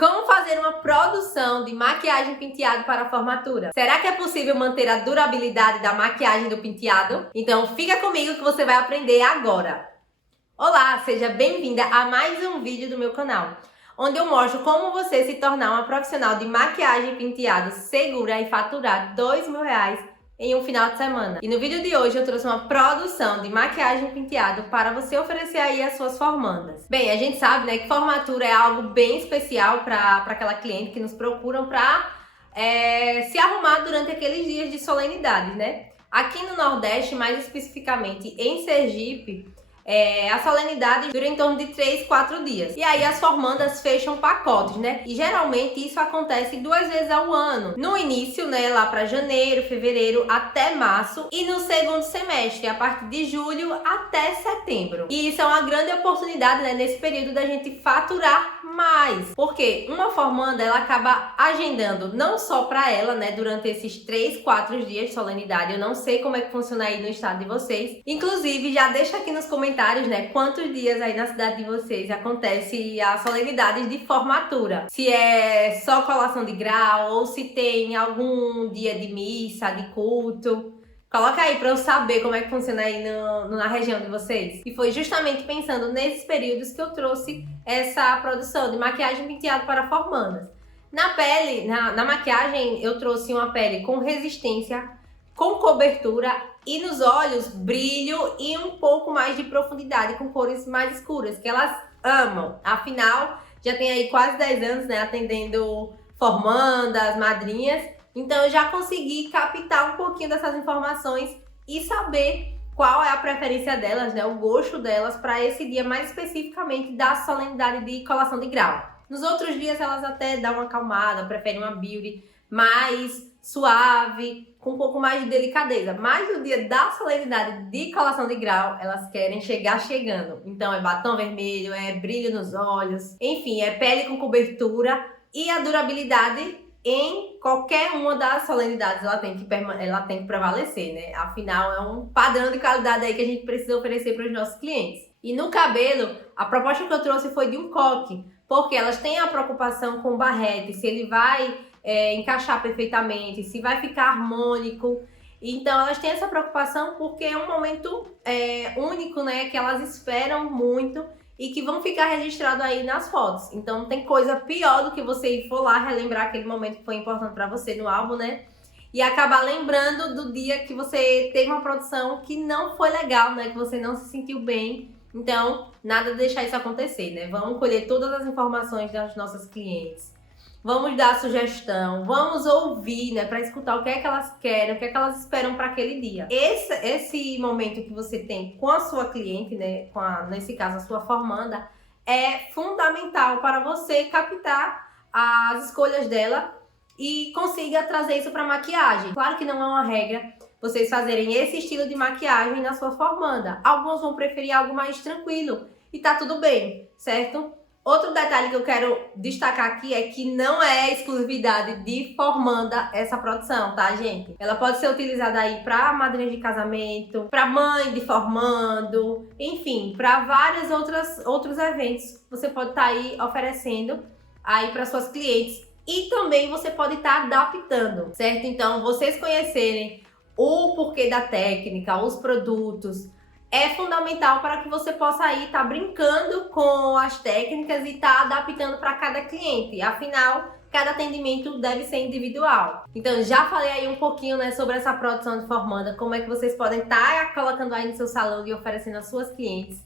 Como fazer uma produção de maquiagem penteado para a formatura? Será que é possível manter a durabilidade da maquiagem do penteado? Então fica comigo que você vai aprender agora! Olá, seja bem-vinda a mais um vídeo do meu canal, onde eu mostro como você se tornar uma profissional de maquiagem penteado segura e faturar R$ 2.000 em um final de semana. E no vídeo de hoje eu trouxe uma produção de maquiagem penteado para você oferecer aí às suas formandas. Bem, a gente sabe, né, que formatura é algo bem especial para aquela cliente que nos procuram para se arrumar durante aqueles dias de solenidade, né? Aqui no Nordeste, mais especificamente em Sergipe, a solenidade dura em torno de 3, 4 dias. E aí as formandas fecham pacotes, né? E geralmente isso acontece 2 vezes ao ano. No início, né, lá para janeiro, fevereiro até março. E no segundo semestre, a partir de julho até setembro. E isso é uma grande oportunidade, né, nesse período da gente faturar mais. Porque uma formanda, ela acaba agendando não só para ela, né, durante esses 3, 4 dias de solenidade. Eu não sei como é que funciona aí no estado de vocês. Inclusive, já deixa aqui nos comentários, né, quantos dias aí na cidade de vocês acontece a solenidade de formatura. Se é só colação de grau ou se tem algum dia de missa, de culto. Coloca aí pra eu saber como é que funciona aí na região de vocês. E foi justamente pensando nesses períodos que eu trouxe essa produção de maquiagem penteado para formandas. Na pele, na maquiagem, eu trouxe uma pele com resistência, com cobertura e nos olhos brilho e um pouco mais de profundidade, com cores mais escuras, que elas amam. Afinal, já tem aí quase 10 anos, né, atendendo formandas, madrinhas. Então eu já consegui captar um pouquinho dessas informações e saber qual é a preferência delas, né, o gosto delas para esse dia, mais especificamente da solenidade de colação de grau. Nos outros dias elas até dão uma acalmada, preferem uma beauty mais suave, com um pouco mais de delicadeza. Mas no dia da solenidade de colação de grau, elas querem chegar chegando. Então é batom vermelho, é brilho nos olhos, enfim, é pele com cobertura e a durabilidade em qualquer uma das solenidades ela tem que prevalecer, né? Afinal, é um padrão de qualidade aí que a gente precisa oferecer para os nossos clientes. E no cabelo, a proposta que eu trouxe foi de um coque, porque elas têm a preocupação com o barrete, se ele vai encaixar perfeitamente, se vai ficar harmônico. Então elas têm essa preocupação porque é um momento único, né? Que elas esperam muito e que vão ficar registrados aí nas fotos. Então não tem coisa pior do que você for lá relembrar aquele momento que foi importante para você no álbum, né? E acabar lembrando do dia que você teve uma produção que não foi legal, né? Que você não se sentiu bem. Então, nada de deixar isso acontecer, né? Vamos colher todas as informações das nossas clientes. Vamos dar sugestão, vamos ouvir, né, para escutar o que é que elas querem, o que é que elas esperam para aquele dia. Esse momento que você tem com a sua cliente, né, nesse caso a sua formanda, é fundamental para você captar as escolhas dela e consiga trazer isso para maquiagem. Claro que não é uma regra vocês fazerem esse estilo de maquiagem na sua formanda. Alguns vão preferir algo mais tranquilo e tá tudo bem, certo? Outro detalhe que eu quero destacar aqui é que não é exclusividade de formanda essa produção, tá, gente? Ela pode ser utilizada aí para madrinha de casamento, para mãe de formando, enfim, para vários outros eventos. Você pode estar aí oferecendo aí para suas clientes e também você pode estar adaptando, certo? Então, vocês conhecerem o porquê da técnica, os produtos, é fundamental para que você possa aí estar brincando com as técnicas e estar adaptando para cada cliente. Afinal, cada atendimento deve ser individual. Então, já falei aí um pouquinho, né, sobre essa produção de formanda, como é que vocês podem estar colocando aí no seu salão e oferecendo às suas clientes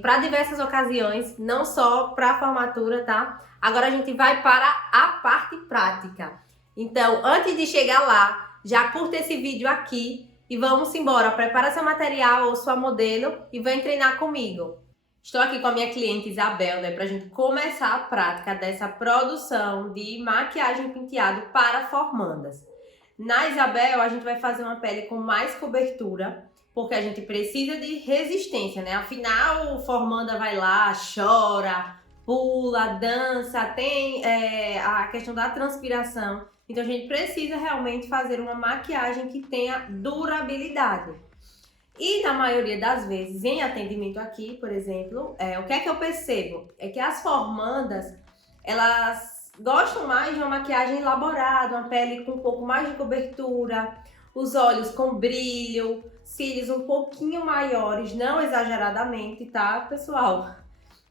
para diversas ocasiões, não só para a formatura, tá? Agora a gente vai para a parte prática. Então, antes de chegar lá, já curta esse vídeo aqui e vamos embora, prepara seu material ou sua modelo e vem treinar comigo. Estou aqui com a minha cliente Isabel, né, pra gente começar a prática dessa produção de maquiagem penteado para formandas. Na Isabel, a gente vai fazer uma pele com mais cobertura, porque a gente precisa de resistência, né? Afinal, formanda vai lá, chora, pula, dança, tem a questão da transpiração. Então a gente precisa realmente fazer uma maquiagem que tenha durabilidade. E na maioria das vezes, em atendimento aqui, por exemplo, o que é que eu percebo? É que as formandas, elas gostam mais de uma maquiagem elaborada, uma pele com um pouco mais de cobertura, os olhos com brilho, cílios um pouquinho maiores, não exageradamente, tá, pessoal?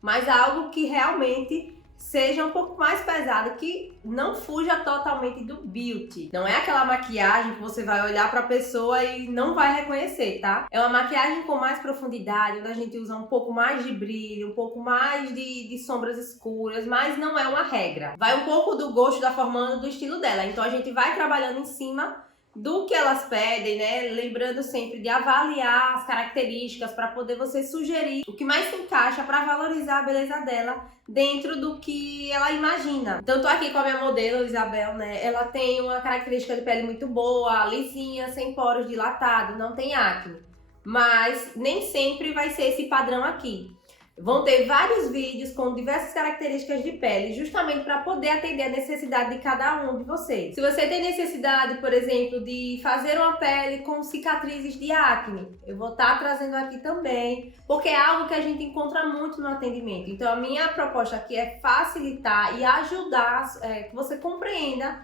Mas algo que realmente seja um pouco mais pesado, que não fuja totalmente do beauty. Não é aquela maquiagem que você vai olhar pra pessoa e não vai reconhecer, tá? É uma maquiagem com mais profundidade, onde a gente usa um pouco mais de brilho, um pouco mais de sombras escuras, mas não é uma regra. Vai um pouco do gosto da formanda, do estilo dela. Então a gente vai trabalhando em cima do que elas pedem, né? Lembrando sempre de avaliar as características para poder você sugerir o que mais se encaixa para valorizar a beleza dela dentro do que ela imagina. Então tô aqui com a minha modelo, Isabel, né? Ela tem uma característica de pele muito boa, lisinha, sem poros dilatados, não tem acne. Mas nem sempre vai ser esse padrão aqui. Vão ter vários vídeos com diversas características de pele, justamente para poder atender a necessidade de cada um de vocês. Se você tem necessidade, por exemplo, de fazer uma pele com cicatrizes de acne, eu vou estar trazendo aqui também, porque é algo que a gente encontra muito no atendimento. Então, a minha proposta aqui é facilitar e ajudar que você compreenda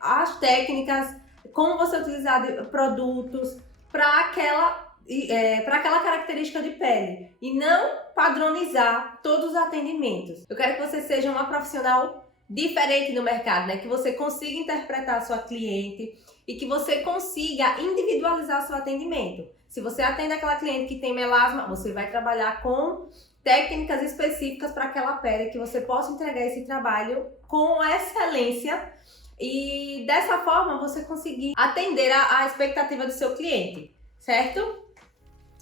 as técnicas, como você utilizar produtos para aquela característica de pele e não padronizar todos os atendimentos. Eu quero que você seja uma profissional diferente no mercado, né? Que você consiga interpretar a sua cliente e que você consiga individualizar seu atendimento. Se você atende aquela cliente que tem melasma, você vai trabalhar com técnicas específicas para aquela pele, que você possa entregar esse trabalho com excelência e dessa forma você conseguir atender a expectativa do seu cliente, certo?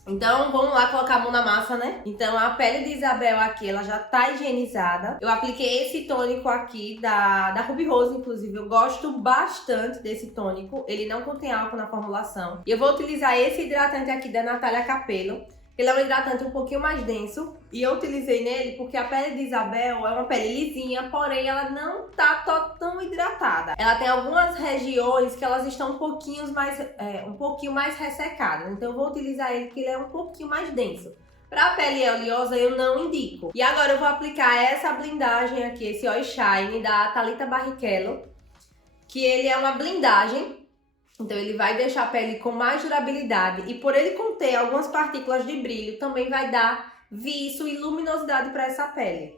Então, vamos lá colocar a mão na massa, né? Então, a pele de Isabel aqui, ela já tá higienizada. Eu apliquei esse tônico aqui da Ruby Rose, inclusive. Eu gosto bastante desse tônico. Ele não contém álcool na formulação. E eu vou utilizar esse hidratante aqui da Natália Capello. Ele é um hidratante um pouquinho mais denso. E eu utilizei nele porque a pele de Isabel é uma pele lisinha, porém ela não tá tão hidratada. Ela tem algumas regiões que elas estão um pouquinho mais ressecadas. Então eu vou utilizar ele porque ele é um pouquinho mais denso. Para a pele oleosa eu não indico. E agora eu vou aplicar essa blindagem aqui, esse Oil Shine da Thalita Barrichello, que ele é uma blindagem. Então ele vai deixar a pele com mais durabilidade e por ele conter algumas partículas de brilho, também vai dar viço e luminosidade para essa pele.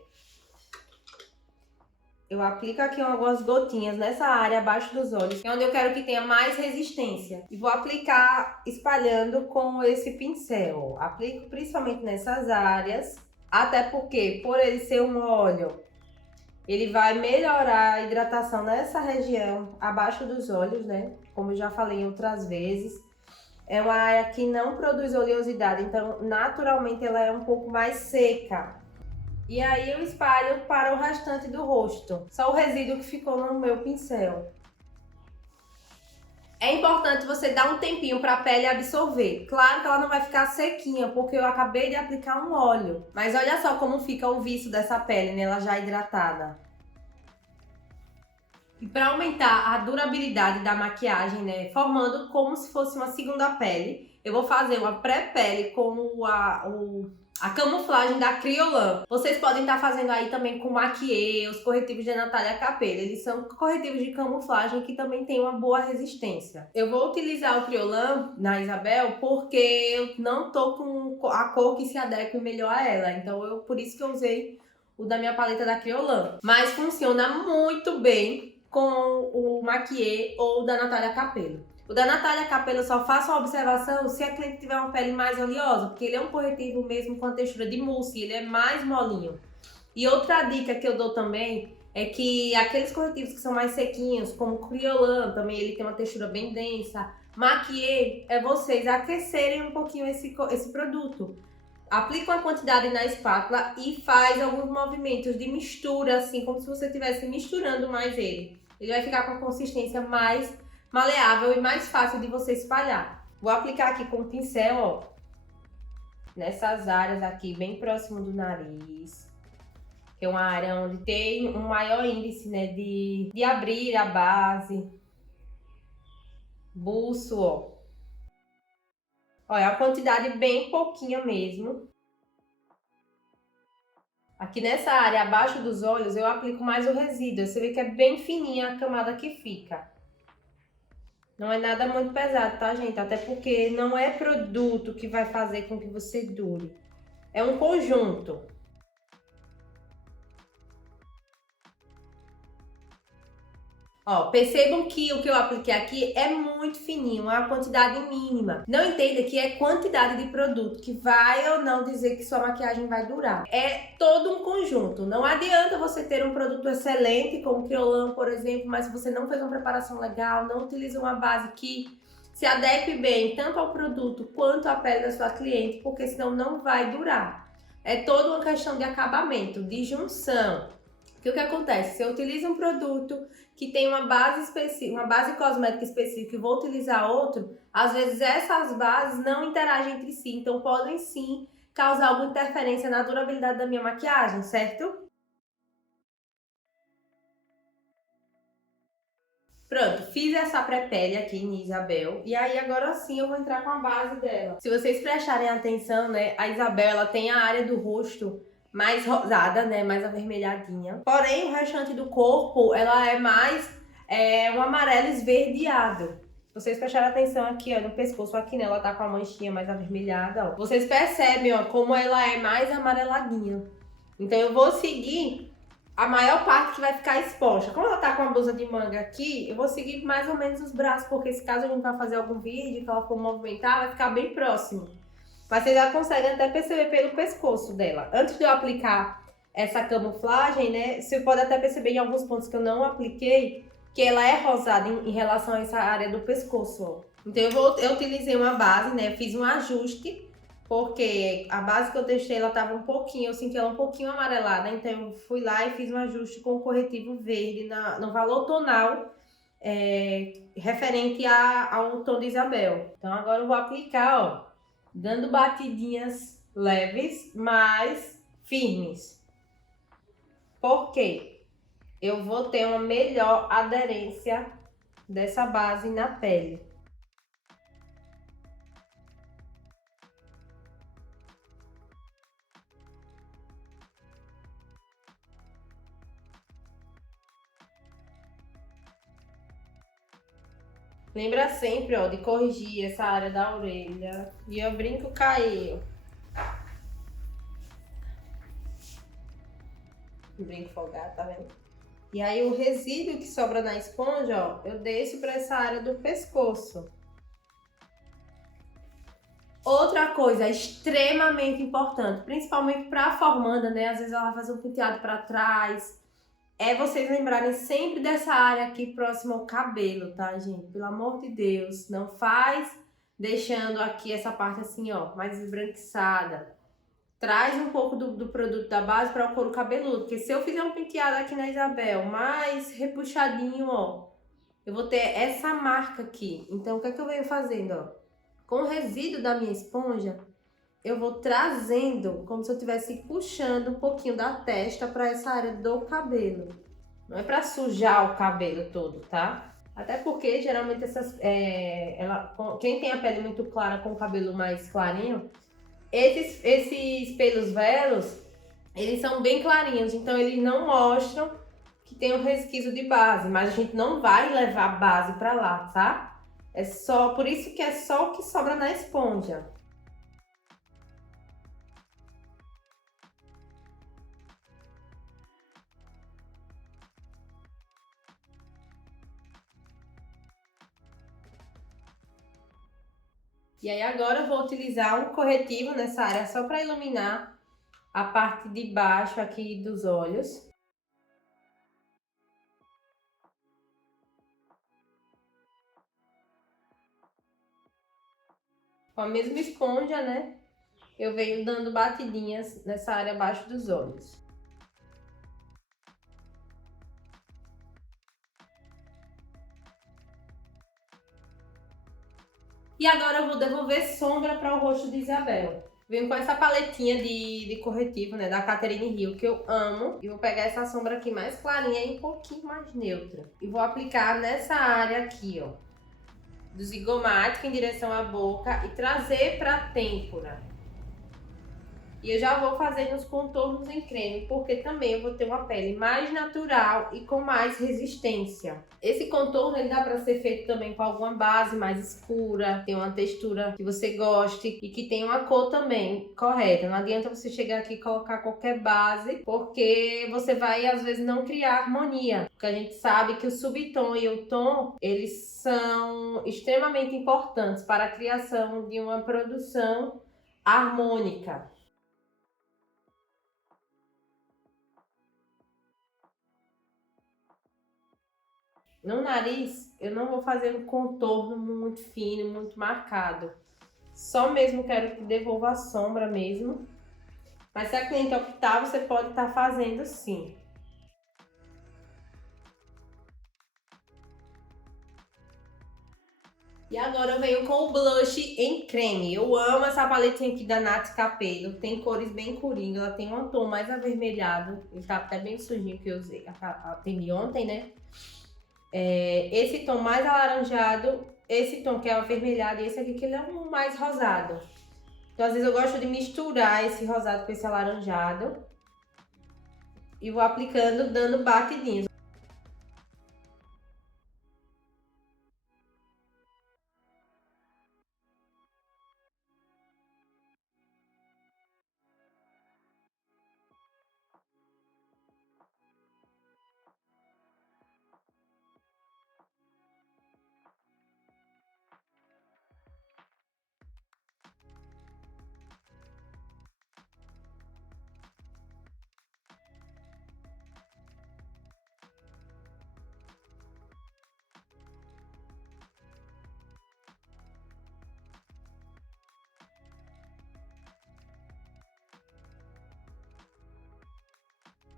Eu aplico aqui algumas gotinhas nessa área abaixo dos olhos, que é onde eu quero que tenha mais resistência. E vou aplicar espalhando com esse pincel. Aplico principalmente nessas áreas, até porque por ele ser um óleo, ele vai melhorar a hidratação nessa região abaixo dos olhos, né? Como eu já falei outras vezes. É uma área que não produz oleosidade, então naturalmente ela é um pouco mais seca. E aí eu espalho para o restante do rosto. Só o resíduo que ficou no meu pincel. É importante você dar um tempinho para a pele absorver. Claro que ela não vai ficar sequinha, porque eu acabei de aplicar um óleo. Mas olha só como fica o viço dessa pele, né? Ela já hidratada. E para aumentar a durabilidade da maquiagem, né, formando como se fosse uma segunda pele, eu vou fazer uma pré-pele com a camuflagem da Kryolan. Vocês podem estar fazendo aí também com Maquiê, os corretivos de Natália Capello. Eles são corretivos de camuflagem que também tem uma boa resistência. Eu vou utilizar o Kryolan na Isabel porque eu não tô com a cor que se adeque melhor a ela. Então, por isso que eu usei o da minha paleta da Kryolan. Mas funciona muito bem com o Maquiê ou da Natália Capello. O da Natália Capello eu só faço uma observação se a cliente tiver uma pele mais oleosa, porque ele é um corretivo mesmo com a textura de mousse, ele é mais molinho. E outra dica que eu dou também é que aqueles corretivos que são mais sequinhos, como o Kryolan, também ele tem uma textura bem densa. Maquiê é vocês aquecerem um pouquinho esse produto. Aplica uma quantidade na espátula e faz alguns movimentos de mistura, assim, como se você estivesse misturando mais ele. Ele vai ficar com a consistência mais maleável e mais fácil de você espalhar. Vou aplicar aqui com o pincel, ó, nessas áreas aqui, bem próximo do nariz. Que é uma área onde tem um maior índice, né, de abrir a base. Buço, ó. Olha, a quantidade bem pouquinha mesmo. Aqui nessa área abaixo dos olhos eu aplico mais o resíduo. Você vê que é bem fininha a camada que fica. Não é nada muito pesado, tá, gente? Até porque não é produto que vai fazer com que você dure. É um conjunto. Ó, percebam que o que eu apliquei aqui é muito fininho, é uma quantidade mínima. Não entenda que é quantidade de produto que vai ou não dizer que sua maquiagem vai durar. É todo um conjunto. Não adianta você ter um produto excelente, como o Kryolan, por exemplo, mas se você não fez uma preparação legal, não utiliza uma base que se adeque bem tanto ao produto quanto à pele da sua cliente, porque senão não vai durar. É toda uma questão de acabamento, de junção. Porque o que acontece? Se eu utilizo um produto que tem uma base específica, uma base cosmética específica e vou utilizar outro, às vezes essas bases não interagem entre si, então podem sim causar alguma interferência na durabilidade da minha maquiagem, certo? Pronto, fiz essa pré-pele aqui em Isabel e aí agora sim eu vou entrar com a base dela. Se vocês prestarem atenção, né, a Isabel ela tem a área do rosto mais rosada, né, mais avermelhadinha. Porém, o restante do corpo, ela é mais um amarelo esverdeado. Vocês prestarem atenção aqui, ó, no pescoço, aqui, né, ela tá com a manchinha mais avermelhada, ó. Vocês percebem, ó, como ela é mais amareladinha. Então eu vou seguir a maior parte que vai ficar exposta. Como ela tá com a blusa de manga aqui, eu vou seguir mais ou menos os braços, porque se caso a gente vai fazer algum vídeo que ela for movimentar, vai ficar bem próximo. Mas você já consegue até perceber pelo pescoço dela. Antes de eu aplicar essa camuflagem, né, você pode até perceber em alguns pontos que eu não apliquei, que ela é rosada em relação a essa área do pescoço, ó. Então eu utilizei uma base, né, fiz um ajuste, porque a base que eu testei, ela tava um pouquinho, eu senti ela um pouquinho amarelada, então eu fui lá e fiz um ajuste com o corretivo verde no valor tonal, referente ao tom de Isabel. Então agora eu vou aplicar, ó, dando batidinhas leves, mas firmes. Por quê? Eu vou ter uma melhor aderência dessa base na pele. Lembra sempre, ó, de corrigir essa área da orelha. E eu brinco caiu. Brinco folgado, tá vendo? E aí o resíduo que sobra na esponja, ó, eu desço para essa área do pescoço. Outra coisa extremamente importante, principalmente para a formanda, né? Às vezes ela vai fazer um penteado para trás. É vocês lembrarem sempre dessa área aqui próxima ao cabelo, tá, gente? Pelo amor de Deus, não faz deixando aqui essa parte assim, ó, mais esbranquiçada. Traz um pouco do produto da base para o couro cabeludo, porque se eu fizer um penteado aqui na Isabel mais repuxadinho, ó, eu vou ter essa marca aqui. Então, o que é que eu venho fazendo, ó? Com o resíduo da minha esponja, eu vou trazendo como se eu estivesse puxando um pouquinho da testa para essa área do cabelo. Não é para sujar o cabelo todo, tá? Até porque geralmente quem tem a pele muito clara com o cabelo mais clarinho, esses pelos velos, eles são bem clarinhos, então eles não mostram que tem um resquício de base, mas a gente não vai levar base para lá, tá? É só, por isso que é só o que sobra na esponja. E aí agora eu vou utilizar um corretivo nessa área só para iluminar a parte de baixo aqui dos olhos. Com a mesma esponja, né? Eu venho dando batidinhas nessa área abaixo dos olhos. E agora eu vou devolver sombra para o rosto de Isabel. Venho com essa paletinha de corretivo, né, da Catherine Hill, que eu amo. E vou pegar essa sombra aqui mais clarinha e um pouquinho mais neutra. E vou aplicar nessa área aqui, ó, do zigomático em direção à boca e trazer para a têmpora. E eu já vou fazendo os contornos em creme, porque também eu vou ter uma pele mais natural e com mais resistência. Esse contorno ele dá para ser feito também com alguma base mais escura, tem uma textura que você goste e que tem uma cor também correta. Não adianta você chegar aqui e colocar qualquer base, porque você vai às vezes não criar harmonia. Porque a gente sabe que o subtom e o tom, eles são extremamente importantes para a criação de uma produção harmônica. No nariz, eu não vou fazer um contorno muito fino, muito marcado. Só mesmo quero que devolva a sombra mesmo. Mas se a cliente optar, você pode estar fazendo sim. E agora eu venho com o blush em creme. Eu amo essa paletinha aqui da Nath Capello. Tem cores bem coringa, ela tem um tom mais avermelhado. Ele tá até bem sujinho que eu usei. Atendi ontem, né? Esse tom mais alaranjado, esse tom que é avermelhado e esse aqui que ele é um mais rosado. Então às vezes eu gosto de misturar esse rosado com esse alaranjado. E vou aplicando, dando batidinhos.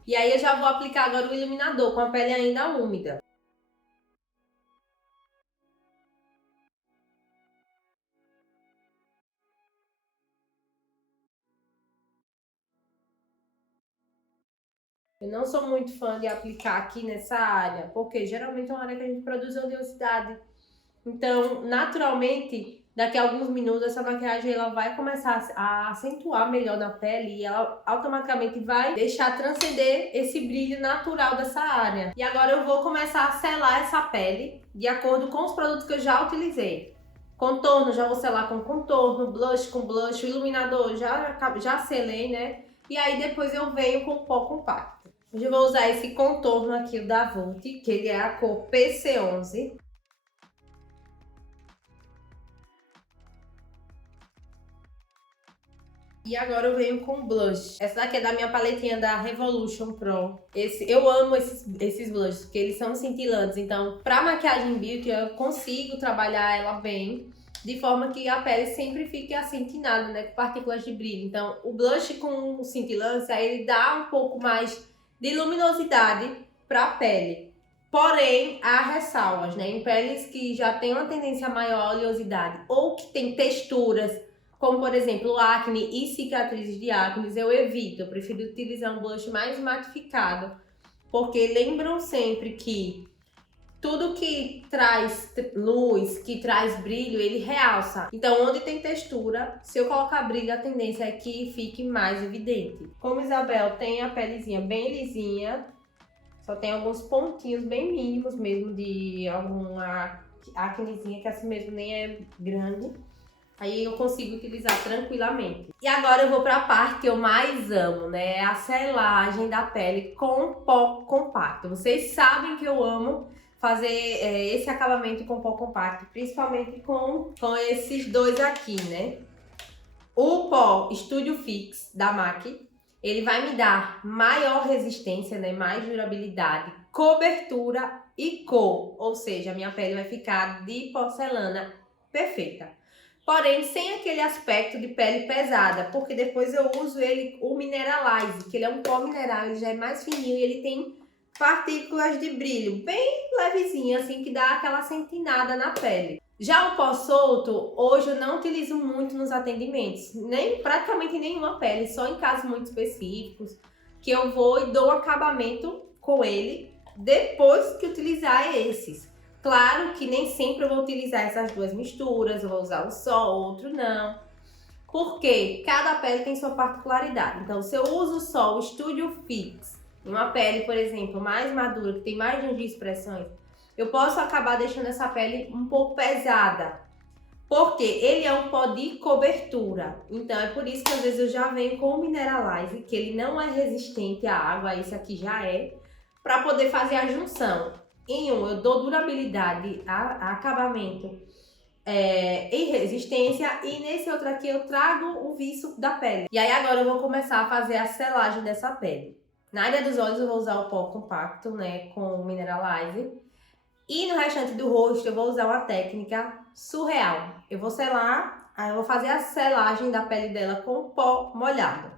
E aí eu já vou aplicar agora o iluminador com a pele ainda úmida. Eu não sou muito fã de aplicar aqui nessa área, porque geralmente é uma área que a gente produz oleosidade. Então, naturalmente, daqui a alguns minutos, essa maquiagem ela vai começar a acentuar melhor na pele e ela automaticamente vai deixar transcender esse brilho natural dessa área. E agora eu vou começar a selar essa pele de acordo com os produtos que eu já utilizei. Contorno, já vou selar com contorno, blush com blush, o iluminador já selei, né? E aí depois eu venho com o pó compacto. Hoje eu vou usar esse contorno aqui, o da Vult, que ele é a cor PC11. E agora eu venho com blush. Essa daqui é da minha paletinha da Revolution Pro. Eu amo esses blushes, porque eles são cintilantes. Então, pra maquiagem beauty, eu consigo trabalhar ela bem, de forma que a pele sempre fique acintinada, né, com partículas de brilho. Então, o blush com cintilância, ele dá um pouco mais de luminosidade pra pele. Porém, há ressalvas, né? Em peles que já tem uma tendência maior à oleosidade ou que tem texturas, como por exemplo acne e cicatrizes de acne, eu evito. Eu prefiro utilizar um blush mais matificado, porque lembram sempre que tudo que traz luz, que traz brilho, ele realça. Então, onde tem textura, se eu colocar brilho, a tendência é que fique mais evidente. Como Isabel tem a pelezinha bem lisinha, só tem alguns pontinhos bem mínimos mesmo de alguma acnezinha, que assim mesmo nem é grande. Aí eu consigo utilizar tranquilamente. E agora eu vou para a parte que eu mais amo, né? A selagem da pele com pó compacto. Vocês sabem que eu amo fazer esse acabamento com pó compacto, principalmente com esses dois aqui, né? O pó Studio Fix da MAC, ele vai me dar maior resistência, né? Mais durabilidade, cobertura e cor. Ou seja, a minha pele vai ficar de porcelana perfeita. Porém, sem aquele aspecto de pele pesada, porque depois eu uso ele, o Mineralize, que ele é um pó mineral, ele já é mais fininho e ele tem partículas de brilho bem levezinha, assim, que dá aquela acentinada na pele. Já o pó solto, hoje eu não utilizo muito nos atendimentos, nem praticamente em nenhuma pele, só em casos muito específicos, que eu vou e dou um acabamento com ele depois que utilizar esses. Claro que nem sempre eu vou utilizar essas duas misturas, eu vou usar um só, outro não. Porque cada pele tem sua particularidade. Então, se eu uso só o Studio Fix em uma pele, por exemplo, mais madura, que tem mais de expressões, eu posso acabar deixando essa pele um pouco pesada. Porque ele é um pó de cobertura. Então, é por isso que às vezes eu já venho com o Mineralize, que ele não é resistente à água, esse aqui já é, para poder fazer a junção. Em um, eu dou durabilidade a acabamento em resistência, e nesse outro aqui eu trago o viço da pele. E aí agora eu vou começar a fazer a selagem dessa pele. Na área dos olhos eu vou usar o pó compacto, né, com o Mineralize. E no restante do rosto eu vou usar uma técnica surreal. Eu vou selar, aí eu vou fazer a selagem da pele dela com pó molhado.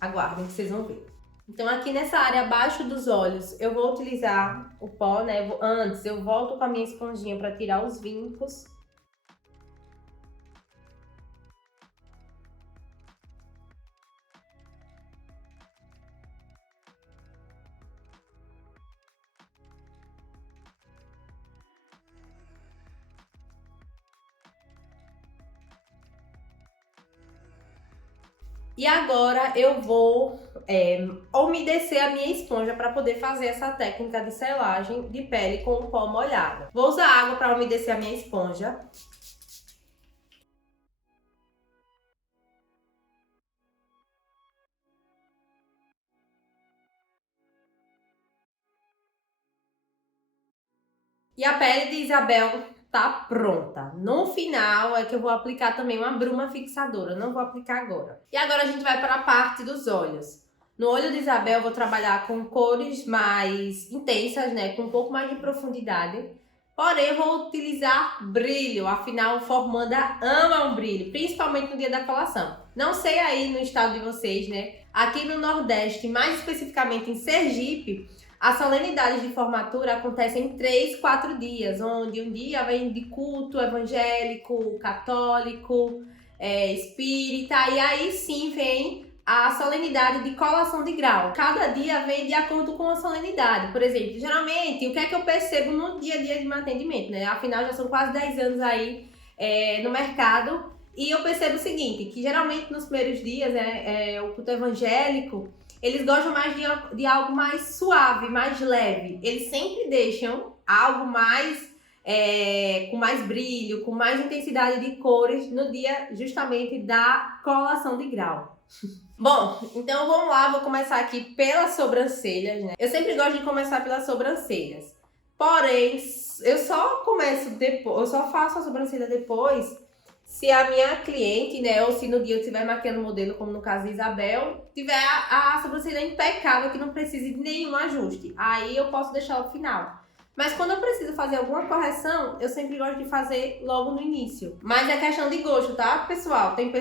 Aguardem que vocês vão ver. Então aqui nessa área abaixo dos olhos eu vou utilizar o pó, né? Antes eu volto com a minha esponjinha para tirar os vincos. E agora eu vou umedecer a minha esponja para poder fazer essa técnica de selagem de pele com o pó molhado. Vou usar água para umedecer a minha esponja. E a pele de Isabel tá pronta. No final é que eu vou aplicar também uma bruma fixadora, não vou aplicar agora. E agora a gente vai para a parte dos olhos. No olho de Isabel eu vou trabalhar com cores mais intensas, né, com um pouco mais de profundidade. Porém eu vou utilizar brilho, afinal formanda ama um brilho, principalmente no dia da colação. Não sei aí no estado de vocês, né? Aqui no Nordeste, mais especificamente em Sergipe, as solenidades de formatura acontecem em 3, 4 dias, onde um dia vem de culto evangélico, católico, espírita, e aí sim vem a solenidade de colação de grau. Cada dia vem de acordo com a solenidade. Por exemplo, geralmente, o que é que eu percebo no dia a dia de meu atendimento, né? Afinal, já são quase 10 anos aí no mercado, e eu percebo o seguinte, que geralmente nos primeiros dias, o culto evangélico, eles gostam mais de algo mais suave, mais leve. Eles sempre deixam algo mais com mais brilho, com mais intensidade de cores no dia justamente da colação de grau. Bom, então vamos lá, vou começar aqui pelas sobrancelhas, né? Eu sempre gosto de começar pelas sobrancelhas. Porém, eu só começo depois, eu só faço a sobrancelha depois se a minha cliente, né, ou se no dia eu estiver maquiando o modelo, como no caso de Isabel, tiver a sobrancelha impecável, que não precise de nenhum ajuste. Aí eu posso deixar ao final. Mas quando eu preciso fazer alguma correção, eu sempre gosto de fazer logo no início. Mas é questão de gosto, tá, pessoal? Tem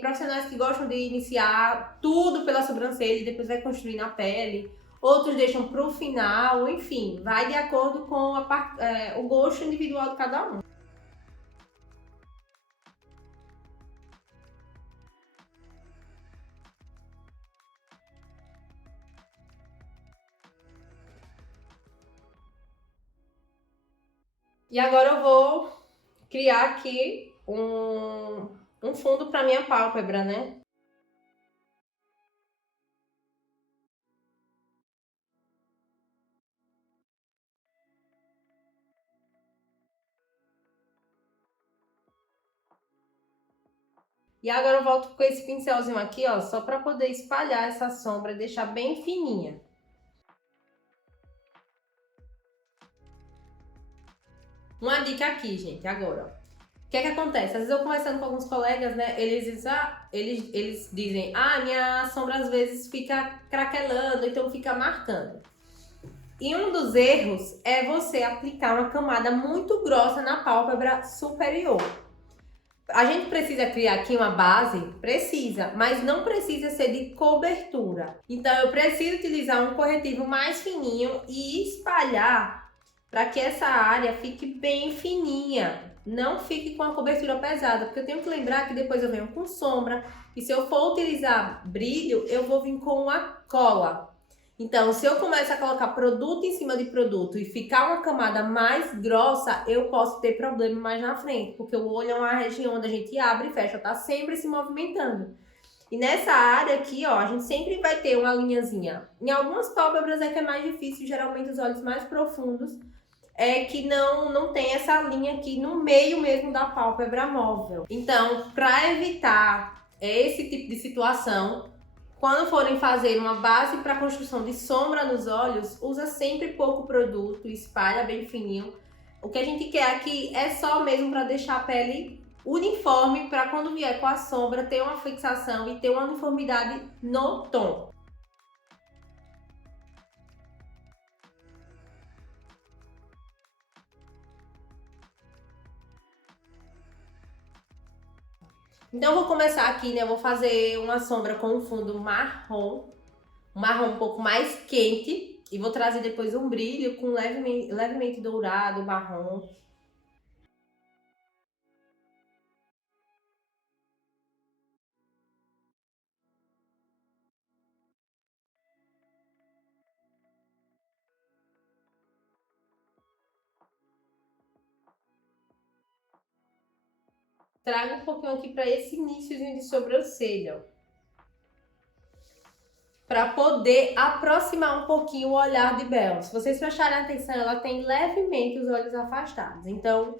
profissionais que gostam de iniciar tudo pela sobrancelha e depois vai construir na pele. Outros deixam pro final, enfim, vai de acordo com o gosto individual de cada um. E agora eu vou criar aqui um fundo para minha pálpebra, né? E agora eu volto com esse pincelzinho aqui, ó, só para poder espalhar essa sombra e deixar bem fininha. Uma dica aqui, gente, agora, ó. O que é que acontece? Às vezes eu conversando com alguns colegas, né, eles dizem, minha sombra às vezes fica craquelando, então fica marcando. E um dos erros é você aplicar uma camada muito grossa na pálpebra superior. A gente precisa criar aqui uma base? Precisa, mas não precisa ser de cobertura. Então eu preciso utilizar um corretivo mais fininho e espalhar para que essa área fique bem fininha. Não fique com a cobertura pesada, porque eu tenho que lembrar que depois eu venho com sombra, e se eu for utilizar brilho, eu vou vir com uma cola. Então, se eu começo a colocar produto em cima de produto e ficar uma camada mais grossa, eu posso ter problema mais na frente, porque o olho é uma região onde a gente abre e fecha, tá sempre se movimentando. E nessa área aqui, ó, a gente sempre vai ter uma linhazinha. Em algumas pálpebras é que é mais difícil, geralmente os olhos mais profundos é que não tem essa linha aqui no meio mesmo da pálpebra móvel. Então, para evitar esse tipo de situação, quando forem fazer uma base para construção de sombra nos olhos, usa sempre pouco produto, espalha bem fininho. O que a gente quer aqui é só mesmo para deixar a pele uniforme, para quando vier com a sombra ter uma fixação e ter uma uniformidade no tom. Então, eu vou começar aqui, né? Eu vou fazer uma sombra com um fundo marrom, um marrom um pouco mais quente. E vou trazer depois um brilho com levemente dourado, marrom. Trago um pouquinho aqui para esse iniciozinho de sobrancelha, para poder aproximar um pouquinho o olhar de Belle. Se vocês prestarem atenção, ela tem levemente os olhos afastados. Então,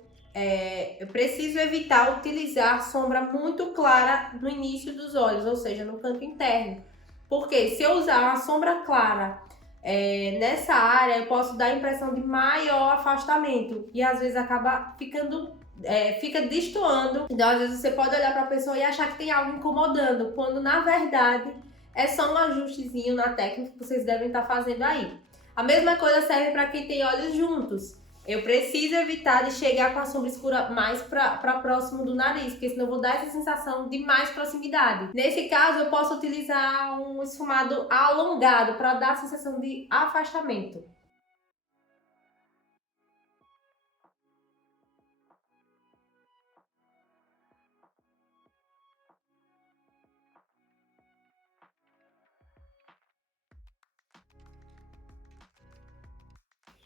eu preciso evitar utilizar sombra muito clara no início dos olhos, ou seja, no canto interno. Porque se eu usar uma sombra clara nessa área, eu posso dar a impressão de maior afastamento. E às vezes acaba fica destoando. Então, às vezes você pode olhar para a pessoa e achar que tem algo incomodando, quando na verdade é só um ajustezinho na técnica que vocês devem estar fazendo aí. A mesma coisa serve para quem tem olhos juntos. Eu preciso evitar de chegar com a sombra escura mais para próximo do nariz, porque senão eu vou dar essa sensação de mais proximidade. Nesse caso, eu posso utilizar um esfumado alongado para dar a sensação de afastamento.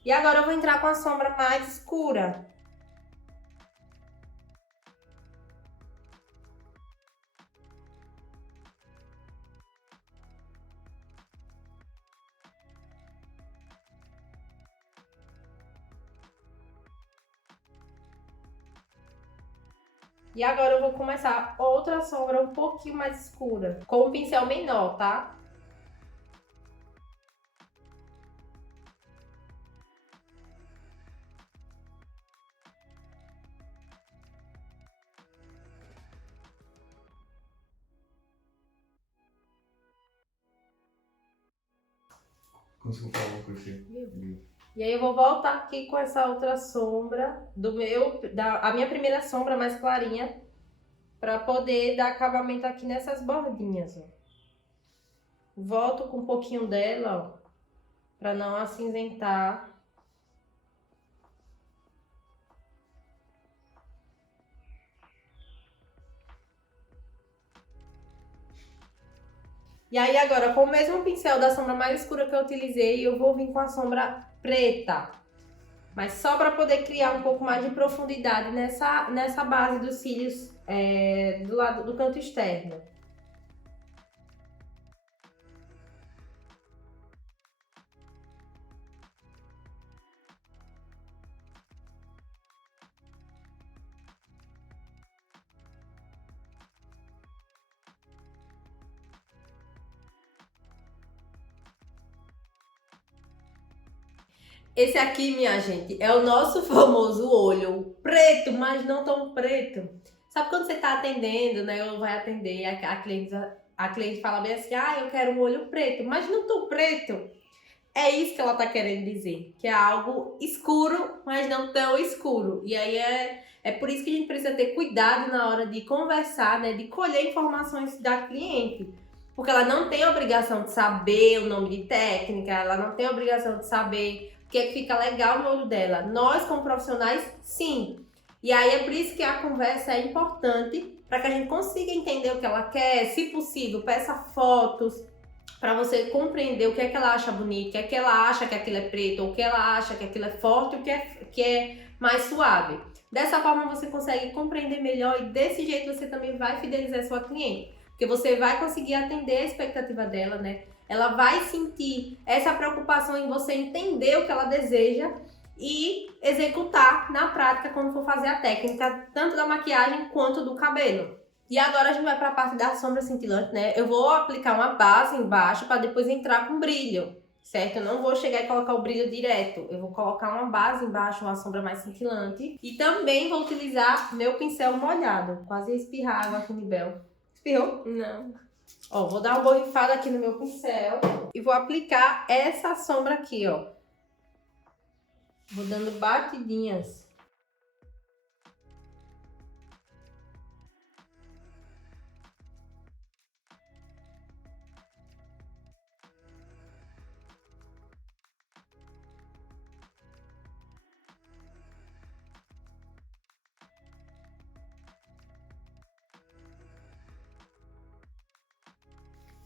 E agora eu vou entrar com a sombra mais escura. E agora eu vou começar outra sombra um pouquinho mais escura, com um pincel menor, tá? Consigo falar uma coisa aqui? E aí eu vou voltar aqui com essa outra sombra a minha primeira sombra mais clarinha, para poder dar acabamento aqui nessas bordinhas, ó. Volto com um pouquinho dela, ó, para não acinzentar. E aí agora, com o mesmo pincel da sombra mais escura que eu utilizei, eu vou vir com a sombra preta. Mas só para poder criar um pouco mais de profundidade nessa base dos cílios do lado do canto externo. Esse aqui, minha gente, é o nosso famoso olho preto, mas não tão preto. Sabe quando você tá atendendo, né? Ou vai atender, a cliente fala bem assim, eu quero um olho preto, mas não tão preto. É isso que ela tá querendo dizer, que é algo escuro, mas não tão escuro. E aí é por isso que a gente precisa ter cuidado na hora de conversar, né? De colher informações da cliente. Porque ela não tem a obrigação de saber o nome de técnica, ela não tem a obrigação de saber o que é que fica legal no olho dela. Nós, como profissionais, sim. E aí é por isso que a conversa é importante, para que a gente consiga entender o que ela quer. Se possível, peça fotos, para você compreender o que é que ela acha bonito, o que é que ela acha que aquilo é preto, ou o que ela acha que aquilo é forte, o que é mais suave. Dessa forma você consegue compreender melhor e desse jeito você também vai fidelizar a sua cliente, porque você vai conseguir atender a expectativa dela, né? Ela vai sentir essa preocupação em você entender o que ela deseja e executar na prática quando for fazer a técnica, tanto da maquiagem quanto do cabelo. E agora a gente vai para a parte da sombra cintilante, né? Eu vou aplicar uma base embaixo para depois entrar com brilho, certo? Eu não vou chegar e colocar o brilho direto. Eu vou colocar uma base embaixo, uma sombra mais cintilante. E também vou utilizar meu pincel molhado. Quase ia espirrar água aqui no Bel. Espirrou? Não. Ó, vou dar uma borrifada aqui no meu pincel e vou aplicar essa sombra aqui, ó. Vou dando batidinhas.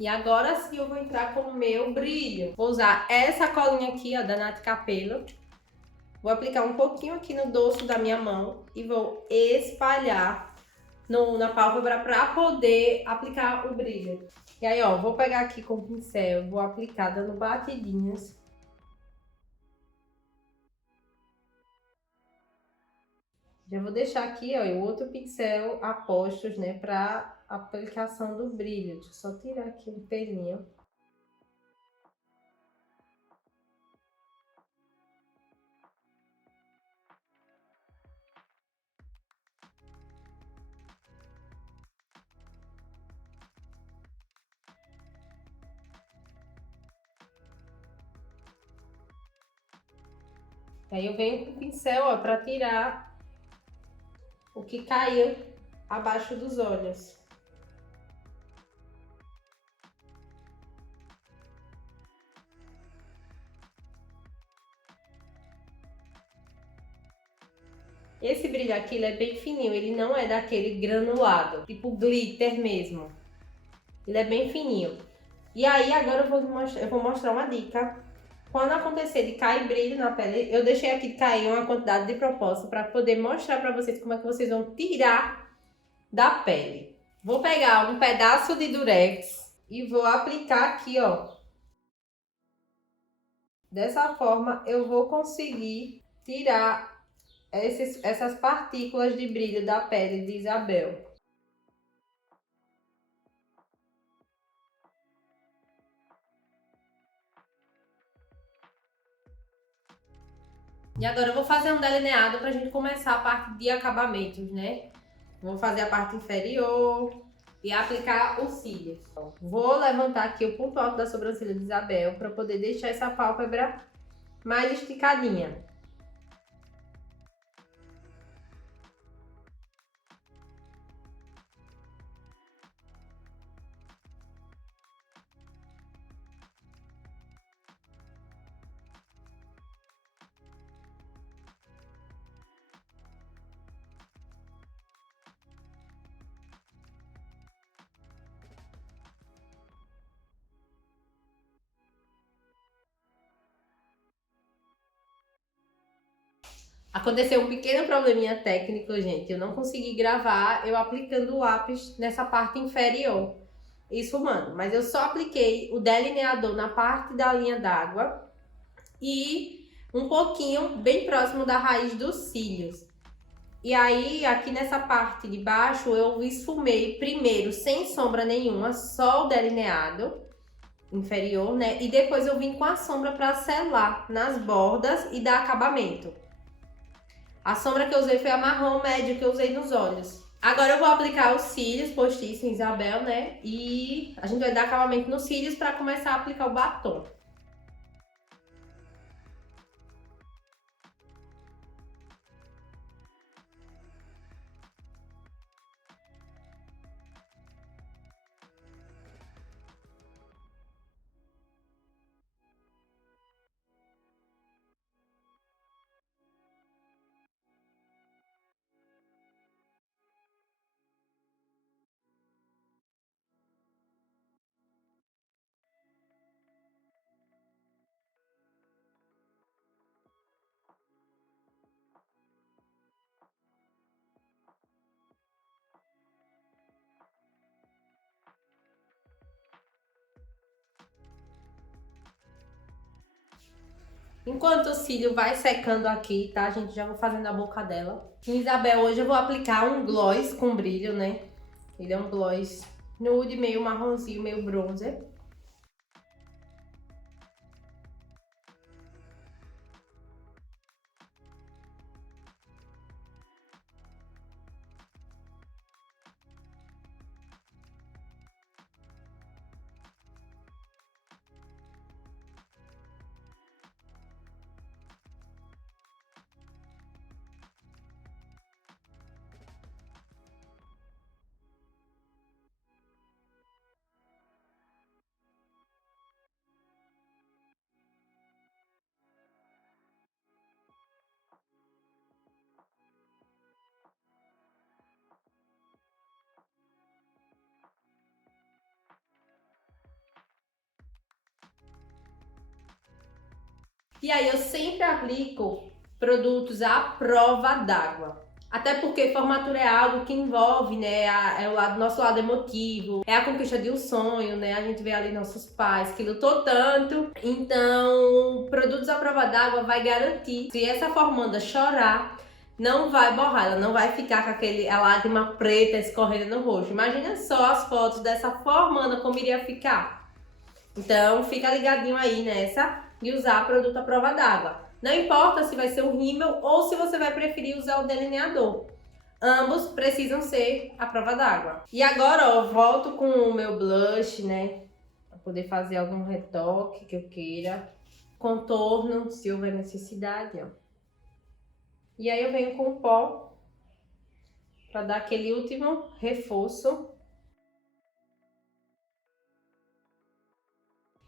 E agora sim eu vou entrar com o meu brilho. Vou usar essa colinha aqui, ó, da Nath Capello. Vou aplicar um pouquinho aqui no dorso da minha mão e vou espalhar na pálpebra para poder aplicar o brilho. E aí, ó, vou pegar aqui com o pincel, vou aplicar dando batidinhas. Já vou deixar aqui, ó, o outro pincel a postos, né, para aplicação do brilho. Deixa eu só tirar aqui um pelinho. Aí eu venho com o pincel, ó, para tirar o que caiu abaixo dos olhos. Esse brilho aqui, ele é bem fininho, ele não é daquele granulado, tipo glitter mesmo. Ele é bem fininho. E aí, agora eu vou mostrar uma dica. Quando acontecer de cair brilho na pele, eu deixei aqui cair uma quantidade de propósito para poder mostrar para vocês como é que vocês vão tirar da pele. Vou pegar um pedaço de durex e vou aplicar aqui, ó. Dessa forma, eu vou conseguir tirar essas partículas de brilho da pele de Isabel. E agora eu vou fazer um delineado pra gente começar a parte de acabamentos, né? Vou fazer a parte inferior e aplicar os cílios. Vou levantar aqui o ponto alto da sobrancelha de Isabel para poder deixar essa pálpebra mais esticadinha. Aconteceu um pequeno probleminha técnico, gente. Eu não consegui gravar eu aplicando o lápis nessa parte inferior. Isso, mano. Mas eu só apliquei o delineador na parte da linha d'água e um pouquinho bem próximo da raiz dos cílios. E aí, aqui nessa parte de baixo, eu esfumei primeiro sem sombra nenhuma, só o delineado inferior, né? E depois eu vim com a sombra para selar nas bordas e dar acabamento. A sombra que eu usei foi a marrom médio que eu usei nos olhos. Agora eu vou aplicar os cílios postiços em Isabel, né? E a gente vai dar acabamento nos cílios para começar a aplicar o batom. Enquanto o cílio vai secando aqui, tá, gente? Já vou fazendo a boca dela. Em Isabel, hoje eu vou aplicar um gloss com brilho, né? Ele é um gloss nude, meio marronzinho, meio bronzer. E aí eu sempre aplico produtos à prova d'água. Até porque formatura é algo que envolve, né, é nosso lado emotivo, é a conquista de um sonho, né? A gente vê ali nossos pais que lutou tanto. Então, produtos à prova d'água vai garantir, se essa formanda chorar, não vai borrar, ela não vai ficar com a lágrima preta escorrendo no rosto. Imagina só as fotos dessa formanda como iria ficar. Então, fica ligadinho aí nessa de usar produto à prova d'água. Não importa se vai ser o rímel ou se você vai preferir usar o delineador. Ambos precisam ser à prova d'água. E agora, ó, volto com o meu blush, né? Pra poder fazer algum retoque que eu queira. Contorno, se houver necessidade, ó. E aí eu venho com o pó pra dar aquele último reforço.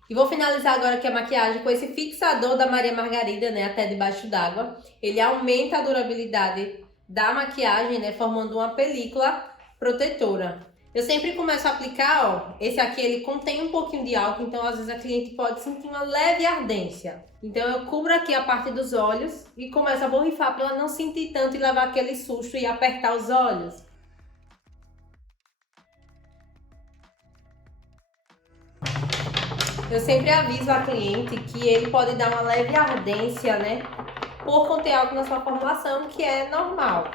E vou finalizar agora aqui a maquiagem com esse fixador da Maria Margarida, né, até debaixo d'água. Ele aumenta a durabilidade da maquiagem, né, formando uma película protetora. Eu sempre começo a aplicar, ó, esse aqui ele contém um pouquinho de álcool, então às vezes a cliente pode sentir uma leve ardência. Então eu cubro aqui a parte dos olhos e começo a borrifar para ela não sentir tanto e levar aquele susto e apertar os olhos. Eu sempre aviso a cliente que ele pode dar uma leve ardência, né? Por conter álcool na sua formulação, que é normal.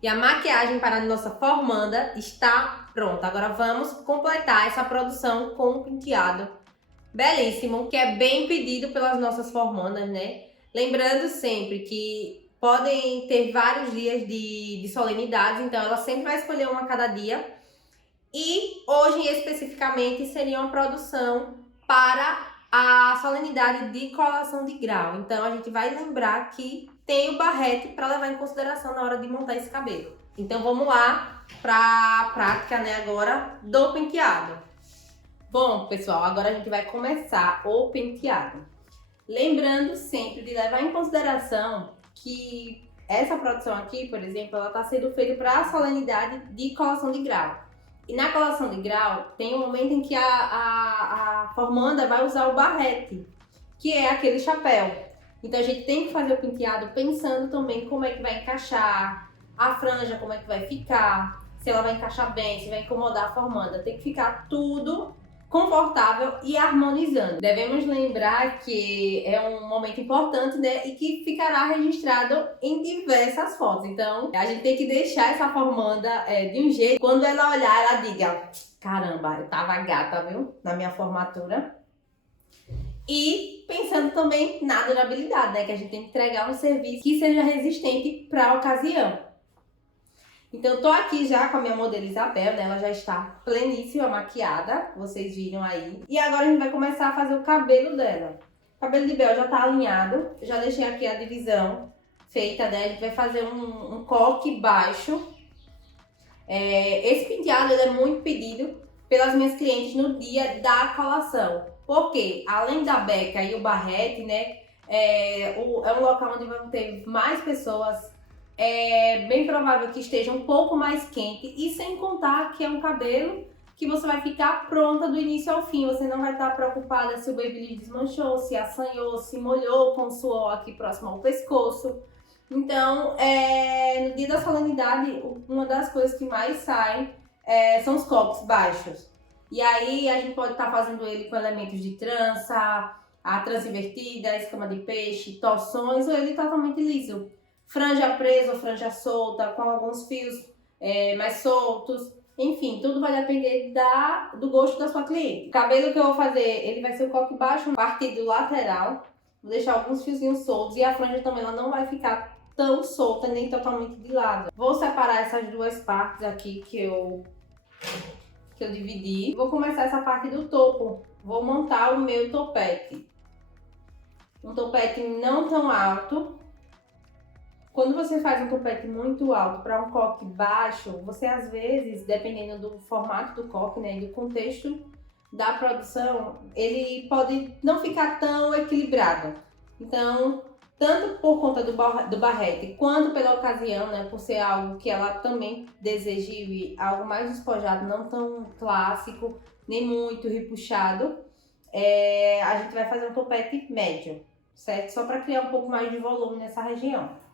E a maquiagem para a nossa formanda está pronta. Agora vamos completar essa produção com um penteado belíssimo, que é bem pedido pelas nossas formandas, né? Lembrando sempre que podem ter vários dias de solenidades, então ela sempre vai escolher uma a cada dia. E hoje, especificamente, seria uma produção para a solenidade de colação de grau. Então, a gente vai lembrar que tem o barrete para levar em consideração na hora de montar esse cabelo. Então, vamos lá para a prática, né, agora do penteado. Bom, pessoal, agora a gente vai começar o penteado. Lembrando sempre de levar em consideração que essa produção aqui, por exemplo, ela está sendo feita para a solenidade de colação de grau. E na colação de grau, tem um momento em que a formanda vai usar o barrete, que é aquele chapéu. Então a gente tem que fazer o penteado pensando também como é que vai encaixar, a franja como é que vai ficar, se ela vai encaixar bem, se vai incomodar a formanda. Tem que ficar tudo confortável e harmonizando. Devemos lembrar que é um momento importante, né, e que ficará registrado em diversas fotos. Então, a gente tem que deixar essa formanda de um jeito, quando ela olhar, ela diga: caramba, eu tava gata, viu, na minha formatura. E pensando também na durabilidade, né, que a gente tem que entregar um serviço que seja resistente para a ocasião. Então, eu tô aqui já com a minha modelo Isabel, né? Ela já está pleníssima, maquiada, vocês viram aí. E agora a gente vai começar a fazer o cabelo dela. O cabelo de Bel já tá alinhado, eu já deixei aqui a divisão feita, né? A gente vai fazer um coque baixo. Esse penteado ele é muito pedido pelas minhas clientes no dia da colação. Porque, além da beca e o barrete, né? É um local onde vão ter mais pessoas. É bem provável que esteja um pouco mais quente e sem contar que é um cabelo que você vai ficar pronta do início ao fim. Você não vai estar preocupada se o babyliss desmanchou, se assanhou, se molhou com suor aqui próximo ao pescoço. Então, no dia da solenidade, uma das coisas que mais saem são os copos baixos. E aí a gente pode estar fazendo ele com elementos de trança, a trança invertida, a escama de peixe, torções, ou ele totalmente liso. Franja presa ou franja solta, com alguns fios mais soltos. Enfim, tudo vai depender do gosto da sua cliente. O cabelo que eu vou fazer, ele vai ser o coque baixo, partido lateral. Vou deixar alguns fiozinhos soltos e a franja também ela não vai ficar tão solta nem totalmente de lado. Vou separar essas duas partes aqui que eu dividi. Vou começar essa parte do topo. Vou montar o meu topete. Um topete não tão alto. Quando você faz um topete muito alto para um coque baixo, você às vezes, dependendo do formato do coque, né, e do contexto da produção, ele pode não ficar tão equilibrado. Então, tanto por conta do barrete, quanto pela ocasião, né, por ser algo que ela também deseja, algo mais despojado, não tão clássico, nem muito repuxado, a gente vai fazer um topete médio, certo? Só para criar um pouco mais de volume nessa região.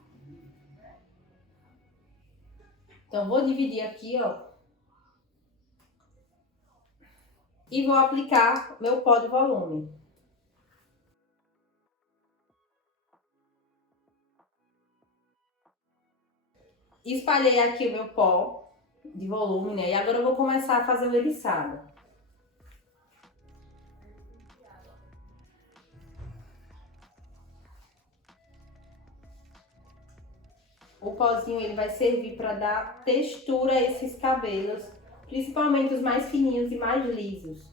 Então, vou dividir aqui, ó. E vou aplicar meu pó de volume. Espalhei aqui o meu pó de volume, né? E agora eu vou começar a fazer o eriçado. O pozinho ele vai servir para dar textura a esses cabelos, principalmente os mais fininhos e mais lisos.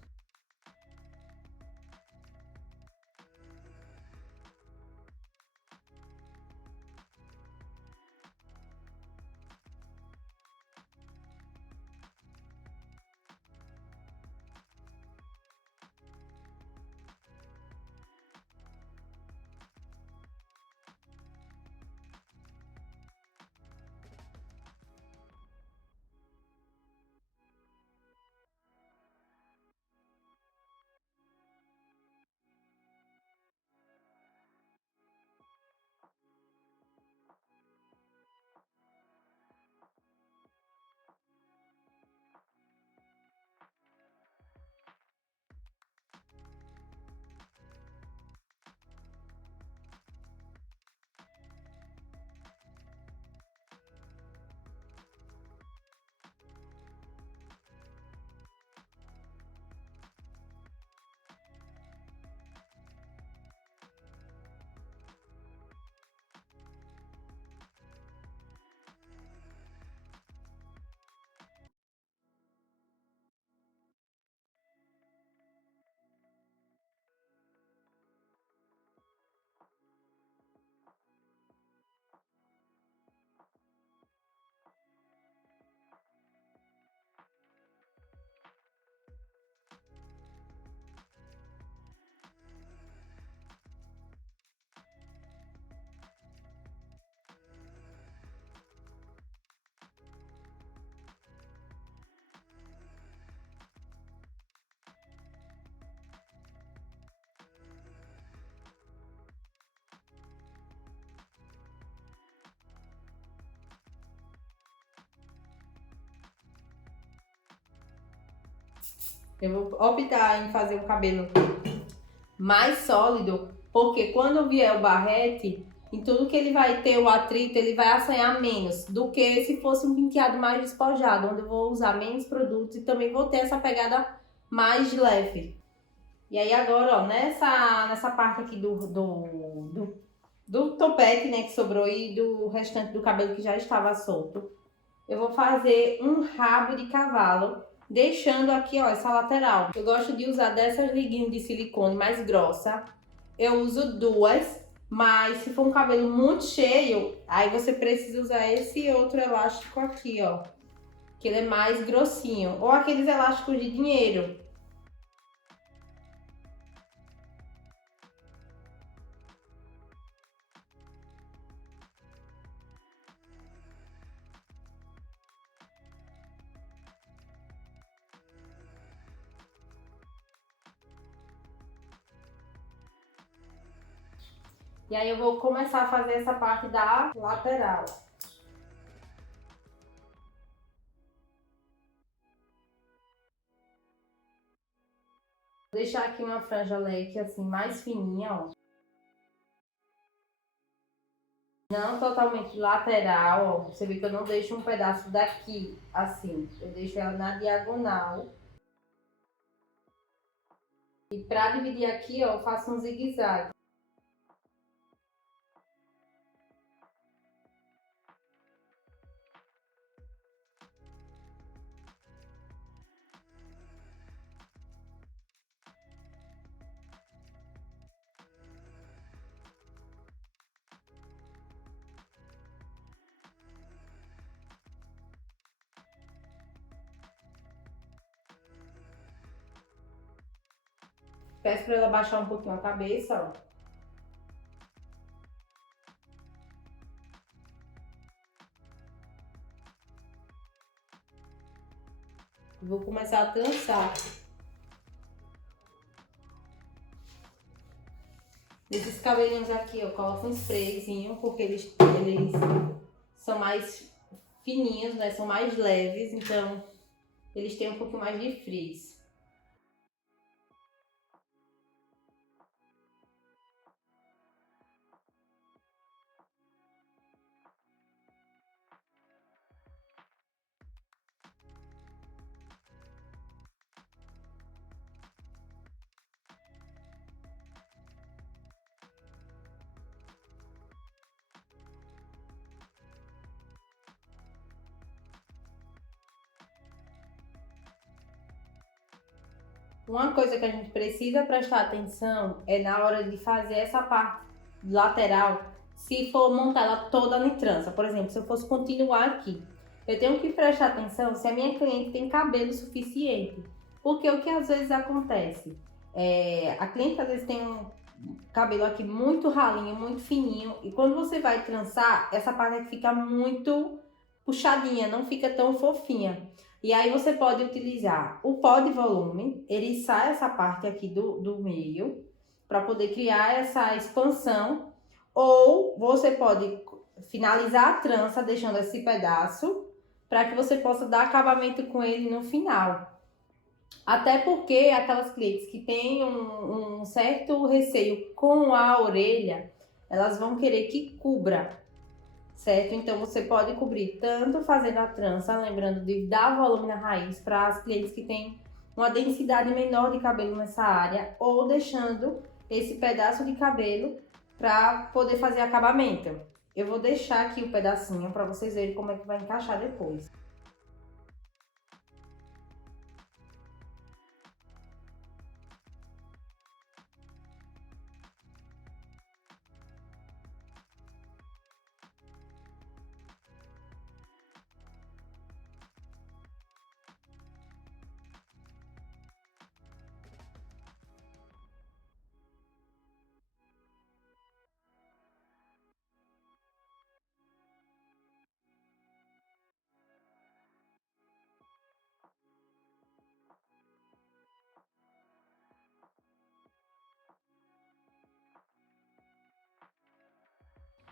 Eu vou optar em fazer o cabelo mais sólido, porque quando vier o barrete, em tudo que ele vai ter o atrito, ele vai assanhar menos do que se fosse um penteado mais despojado, onde eu vou usar menos produtos e também vou ter essa pegada mais leve. E aí agora, ó, nessa parte aqui do topete, né, que sobrou e do restante do cabelo que já estava solto, eu vou fazer um rabo de cavalo, deixando aqui, ó, essa lateral. Eu gosto de usar dessas liguinhas de silicone mais grossa. Eu uso duas, mas se for um cabelo muito cheio, aí você precisa usar esse outro elástico aqui, ó, que ele é mais grossinho. Ou aqueles elásticos de dinheiro. E aí eu vou começar a fazer essa parte da lateral. deixar aqui uma franja leque assim mais fininha, ó. Não totalmente lateral, ó. Você vê que eu não deixo um pedaço daqui, assim. Eu deixo ela na diagonal. E pra dividir aqui, ó, eu faço um zigue-zague. Peço pra ela baixar um pouquinho a cabeça, ó. Vou começar a trançar. Esses cabelinhos aqui, eu coloco um sprayzinho, porque eles são mais fininhos, né? São mais leves, então eles têm um pouquinho mais de frizz. Uma coisa que a gente precisa prestar atenção é na hora de fazer essa parte lateral, se for montar ela toda em trança. Por exemplo, se eu fosse continuar aqui, eu tenho que prestar atenção se a minha cliente tem cabelo suficiente. Porque o que às vezes acontece? A cliente às vezes tem um cabelo aqui muito ralinho, muito fininho, e quando você vai trançar, essa parte aqui fica muito puxadinha, não fica tão fofinha. E aí você pode utilizar o pó de volume, ele sai essa parte aqui do meio, para poder criar essa expansão. Ou você pode finalizar a trança deixando esse pedaço, para que você possa dar acabamento com ele no final. Até porque aquelas clientes que têm um certo receio com a orelha, elas vão querer que cubra, certo? Então você pode cobrir tanto fazendo a trança, lembrando de dar volume na raiz para as clientes que têm uma densidade menor de cabelo nessa área, ou deixando esse pedaço de cabelo para poder fazer acabamento. Eu vou deixar aqui o pedacinho para vocês verem como é que vai encaixar depois.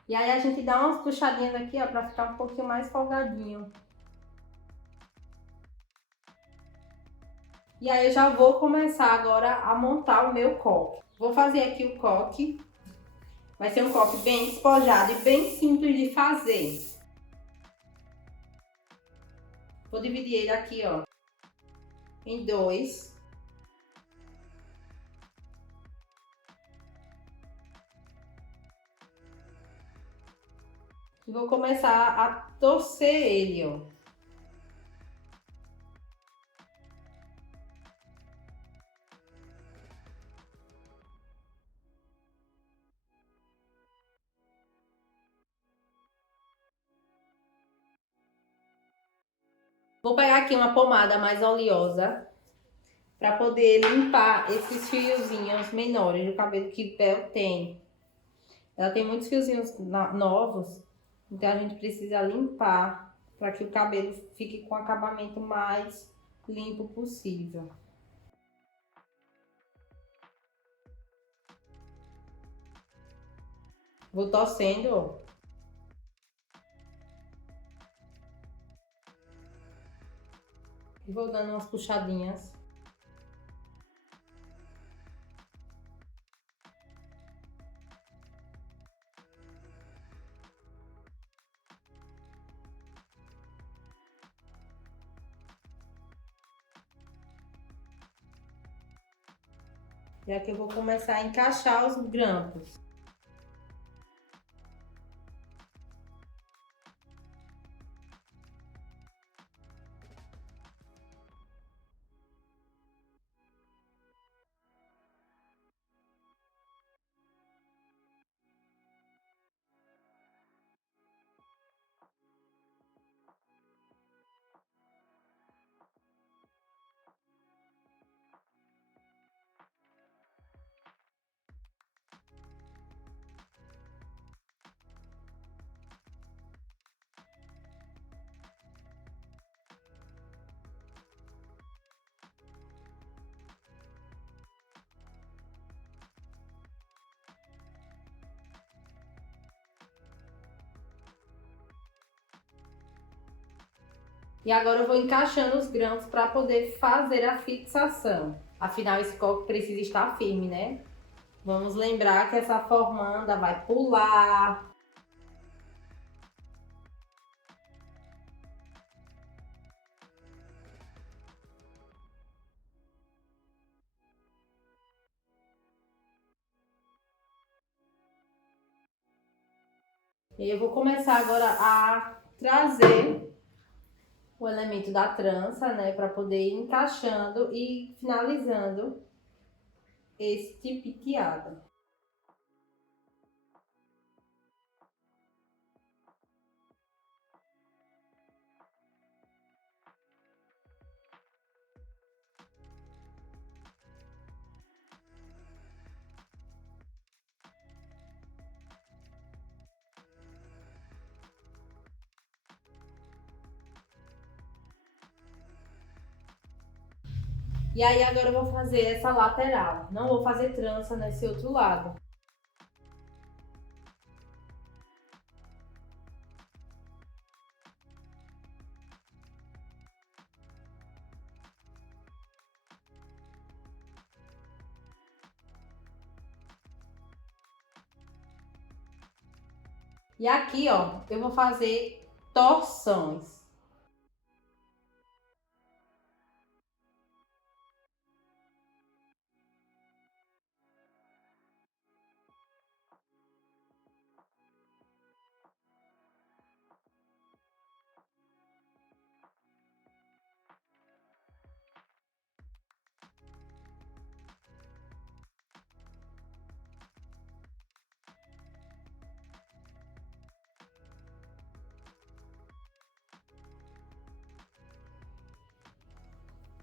E aí a gente dá umas puxadinhas aqui, ó, pra ficar um pouquinho mais folgadinho. E aí eu já vou começar agora a montar o meu coque. Vou fazer aqui o coque. Vai ser um coque bem despojado e bem simples de fazer. Vou dividir ele aqui, ó, em dois. E vou começar a torcer ele, ó. Vou pegar aqui uma pomada mais oleosa para poder limpar esses fiozinhos menores do cabelo que o Bel tem. Ela tem muitos fiozinhos novos, então a gente precisa limpar para que o cabelo fique com o acabamento mais limpo possível. Vou torcendo, ó. E vou dando umas puxadinhas. E aqui eu vou começar a encaixar os grampos. E agora eu vou encaixando os grampos para poder fazer a fixação. Afinal, esse coque precisa estar firme, né? Vamos lembrar que essa formanda vai pular. E aí eu vou começar agora a trazer o elemento da trança, né? Para poder ir encaixando e finalizando este penteado. E aí agora eu vou fazer essa lateral. Não vou fazer trança nesse outro lado. E aqui, ó, eu vou fazer torções.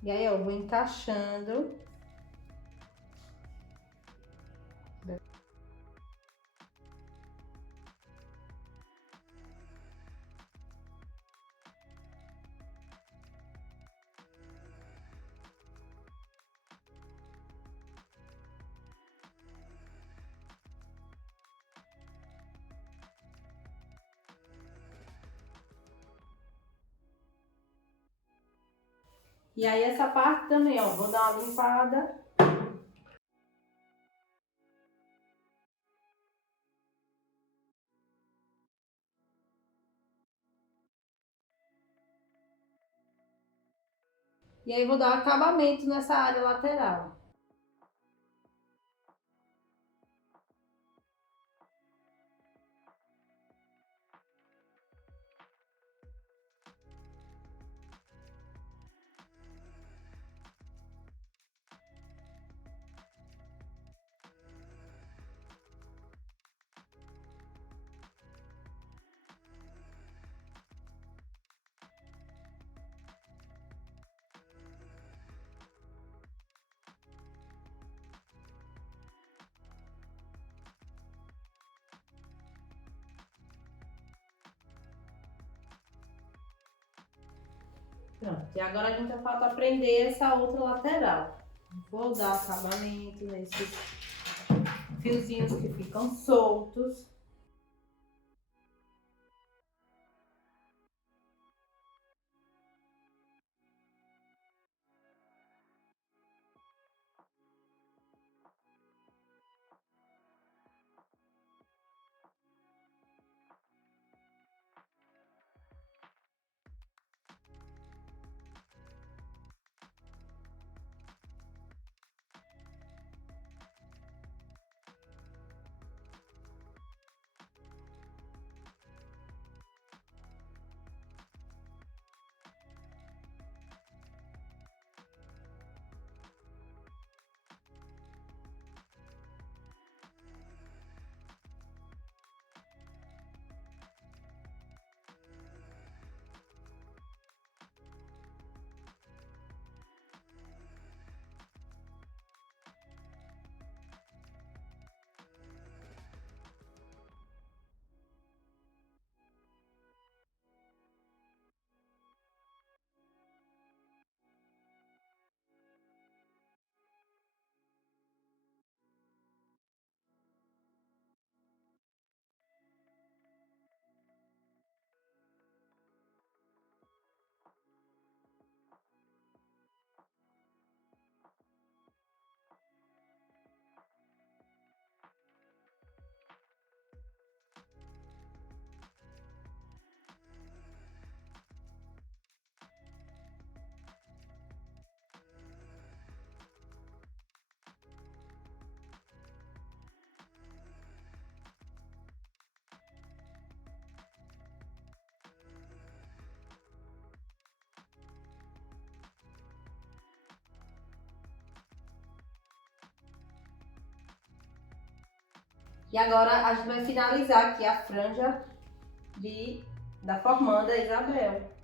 E aí, ó, eu vou encaixando. E aí essa parte também, ó, vou dar uma limpada. E aí vou dar um acabamento nessa área lateral. Pronto, e agora a gente vai falta prender essa outra lateral. Vou dar acabamento nesses fiozinhos que ficam soltos. E agora a gente vai finalizar aqui a franja da formanda Isabel.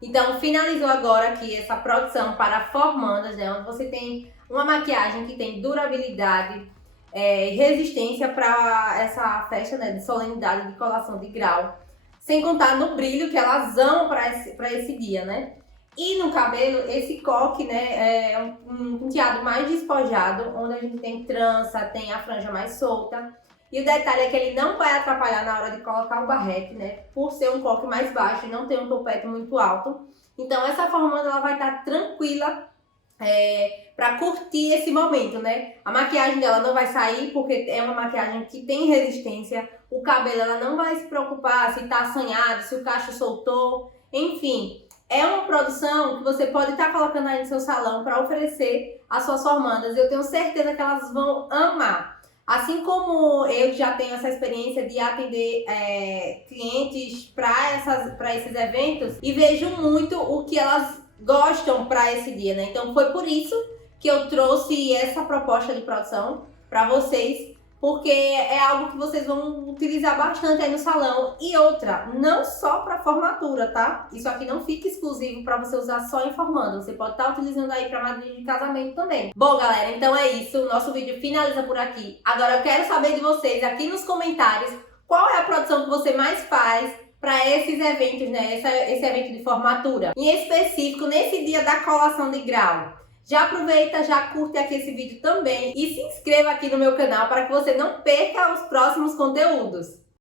Então, finalizou agora aqui essa produção para formandas, né? Onde você tem uma maquiagem que tem durabilidade e resistência para essa festa, né, de solenidade de colação de grau. Sem contar no brilho que elas amam para esse dia, né? E no cabelo, esse coque, né, é um penteado mais despojado, onde a gente tem trança, tem a franja mais solta. E o detalhe é que ele não vai atrapalhar na hora de colocar o barrete, né? Por ser um coque mais baixo e não ter um topete muito alto. Então essa formanda ela vai estar tranquila para curtir esse momento, né? A maquiagem dela não vai sair porque é uma maquiagem que tem resistência. O cabelo ela não vai se preocupar se tá assanhado, se o cacho soltou. Enfim, é uma produção que você pode estar colocando aí no seu salão para oferecer às suas formandas. Eu tenho certeza que elas vão amar. Assim como eu já tenho essa experiência de atender clientes para esses eventos e vejo muito o que elas gostam para esse dia, né? Então foi por isso que eu trouxe essa proposta de produção para vocês, porque é algo que vocês vão utilizar bastante aí no salão. E outra, não só para formatura, tá? Isso aqui não fica exclusivo para você usar só em formanda. Você pode estar utilizando aí para madrinha de casamento também. Bom, galera, então é isso. O nosso vídeo finaliza por aqui. Agora eu quero saber de vocês aqui nos comentários qual é a produção que você mais faz para esses eventos, né? Esse evento de formatura. Em específico, nesse dia da colação de grau. Já aproveita, já curte aqui esse vídeo também e se inscreva aqui no meu canal para que você não perca os próximos conteúdos.